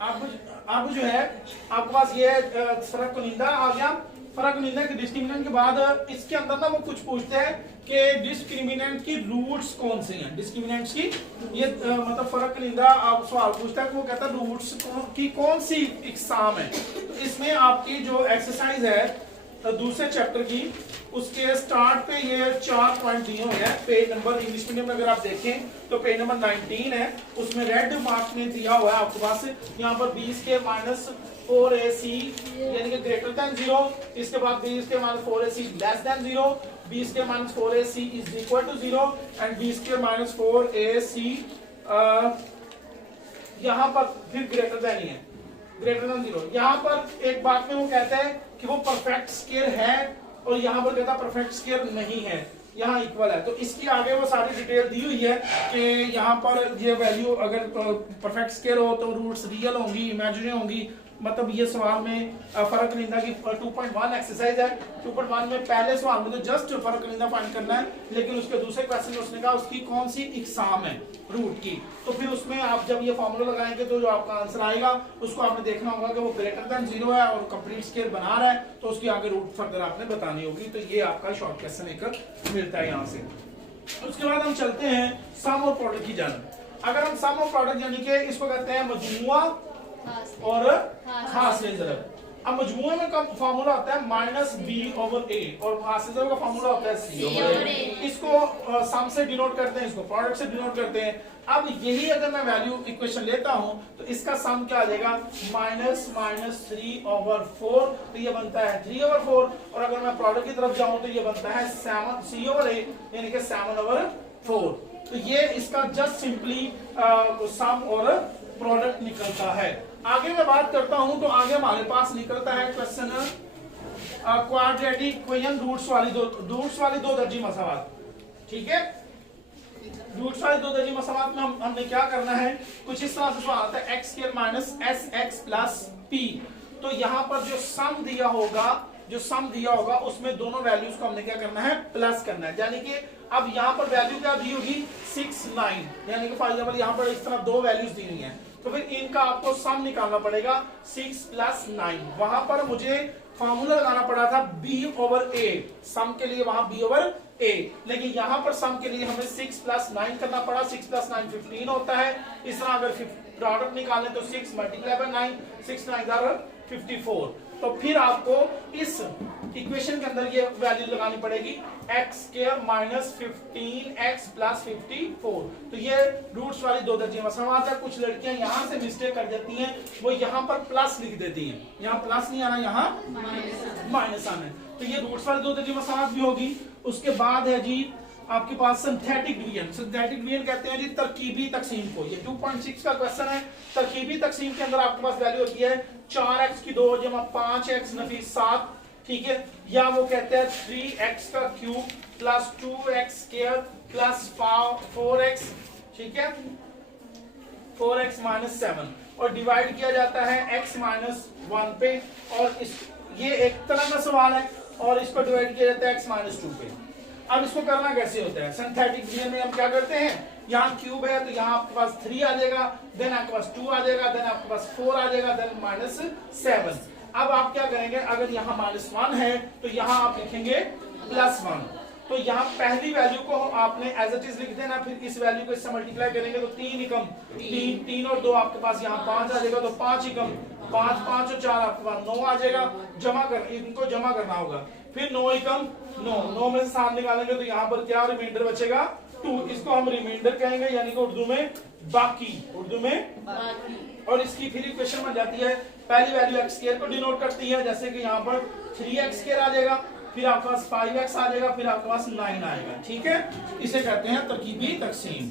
आप जो है आपके पास ये फर्क कुनिंदा आ गया। फर्क कुनिंदा के डिस्क्रिमिनेंट के बाद इसके अंदर ना वो कुछ पूछते हैं कि डिस्क्रिमिनेंट की रूट्स कौन से हैं। डिस्क्रिमिनेंट्स की ये मतलब फर्क कुनिंदा आप सवाल पूछता है कि वो कहता है रूट्स की कौन सी इकसाम है। तो इसमें आपकी जो एक्सरसाइज है दूसरे चैप्टर की उसके स्टार्ट पे ये 4 पॉइंट दिए हुए हैं। पेज नंबर इंग्लिश मीडियम में अगर आप देखें तो पेज नंबर 19 है, उसमें रेड मार्क में दिया हुआ है आपके पास यहाँ पर 20 के माइनस 4ac यानी कि ग्रेटर देन 0, इसके बाद 20 के माइनस 4ac लेस देन 0, 20 के minus 4ac is equal to 0 and 20 के माइनस 4ac यहाँ पर फिर ग्रेटर देन ही है, ग्रेटर देन 0। यहाँ पर एक बात में वो कहते हैं कि वो परफेक्ट स्केयर है और यहाँ पर कहता परफेक्ट स्केयर नहीं है, यहाँ इक्वल है। तो इसकी आगे वो सारी डिटेल दी हुई है कि यहाँ पर ये वैल्यू अगर परफेक्ट स्केयर हो तो रूट्स रियल होंगी, इमेजिनरी होंगी। मतलब ये सवाल में फर्क कुनिंदा की 2.1 एक्सरसाइज है। 2.1 में पहले सवाल में तो जस्ट फर्क कुनिंदा फाइंड करना है, लेकिन उसके दूसरे क्वेश्चन में उसने कहा उसकी कौन सी इकसाम है रूट की। तो फिर उसमें आप जब ये फॉर्मूला लगाएंगे तो जो आपका आंसर आएगा उसको आपने देखना होगा कि वो ग्रेटर देन 0 है और कंप्लीट स्केयर बना रहा है, तो उसकी आगे रूट फर्दर आपने बतानी होगी। तो ये आपका शॉर्ट क्वेश्चन एक मिलता है यहाँ से। उसके बाद हम चलते हैं सम और प्रोडक्ट की जानब। अगर हम सम और प्रोडक्ट यानी कि इसको कहते हैं मजमुआ और खास ज़रब। अब मजमुए में का फार्मूला होता है माइनस बी ओवर ए और खास ज़रब का फार्मूला होता है सी ओवर ए। इसको सम से डिनोट करते हैं, इसको प्रोडक्ट से डिनोट करते हैं। अब यही अगर मैं वैल्यू इक्वेशन लेता हूं तो इसका सम क्या आ जाएगा माइनस 3 ओवर 4, तो ये बनता है 3 ओवर 4। और अगर मैं प्रोडक्ट की तरफ जाऊं तो ये बनता है 7 सी ओवर ए यानी कि 7 ओवर 4। तो ये इसका जस्ट सिंपली सम और प्रोडक्ट निकलता है। आगे मैं बात करता हूं तो आगे हमारे पास निकलता है क्वेश्चन क्वाड्रेटिक इक्वेशन रूट्स वाली दो दर्जी मसावात। ठीक है, रूट्स वाली दो दर्जी मसावात में हमने क्या करना है, कुछ इस तरह से सवाल आता है x square minus S x plus P. तो यहाँ पर जो सम दिया होगा उसमें दोनों वैल्यूज को हमने क्या करना है प्लस करना है। यानी कि अब यहाँ पर वैल्यू क्या दी होगी 6 9, यानी कि फॉर एग्जांपल यहाँ पर इस तरह दो वैल्यूज दी हुई हैं तो फिर इनका आपको सम निकालना पड़ेगा 6 प्लस 9। वहां पर मुझे फॉर्मूला लगाना पड़ा था b ओवर a सम के लिए, वहां b ओवर a, लेकिन यहां पर सम के लिए हमें 6 प्लस 9 करना पड़ा। 6 प्लस 9 15 होता है। इस तरह अगर प्रोडक्ट निकालें तो 6 मल्टीप्लाई बाय 9, 6 9 54। तो फिर आपको इस इक्वेशन के अंदर ये वैल्यू लगानी पड़ेगी x square minus 15x plus 54। तो ये रूट्स वाली दो दर्जे मसावात है। कुछ लड़कियां यहां से मिस्टेक कर देती हैं, वो यहां पर प्लस लिख देती हैं, यहां प्लस नहीं आना, यहां माइनस आना है। तो ये रूट्स वाली दो दर्जे मसावात भी होगी। उसके बाद है जी आपके पास सिंथेटिक डिवीजन। सिंथेटिक डिवीजन कहते हैं जी तरकीबी तकसीम को। ये 2.6 का क्वेश्चन है। तरकीबी तकसीम के अंदर आपके पास वैल्यू होती है 4x की 2 जमा 5x नफी 7। ठीक है, या वो कहते हैं 3x का cube plus 2x square plus 4x। ठीक है, 4x माइनस 7 और डिवाइड किया जाता है x माइनस 1 पे। और ये एक तरह का सवाल है और इसको डिवाइड किया जाता है x माइनस 2 पे। अब इसको करना कैसे होता है, सिंथेटिक डिवीजन में हम क्या करते हैं, यहाँ क्यूब है तो यहाँ आपके पास 3 आ जाएगा, देन आपके पास 2 आ जाएगा, देन आपके पास 4 आ जाएगा, देन माइनस 7। अब आप क्या करेंगे, अगर यहाँ माइनस 1 है तो यहाँ आप लिखेंगे प्लस 1। तो यहाँ पहली वैल्यू को आपने एज इट इज लिख देना, फिर इस वैल्यू को इससे मल्टीप्लाई करेंगे तो 3 एकम 3 और 2 आपके पास यहाँ 5 आ जाएगा, तो 5 एकम 5 5 और 4 आपके पास 9 आ जाएगा। इनको जमा करना होगा, फिर 9 एकम 9 में से 7 निकालेंगे तो यहाँ पर क्या रिमाइंडर बचेगा 2। इसको हम रिमाइंडर कहेंगे यानी कि उर्दू में बाकी। और इसकी फिर इक्वेशन बन जाती है, पहली वैल्यू एक्स स्क्वायर को डिनोट करती है, जैसे कि यहाँ पर 3x स्क्वायर आ जाएगा, फिर आपके पास 5x आ जाएगा, फिर आपके पास 9 आएगा। ठीक है, इसे कहते हैं तरकीबी तकसीम।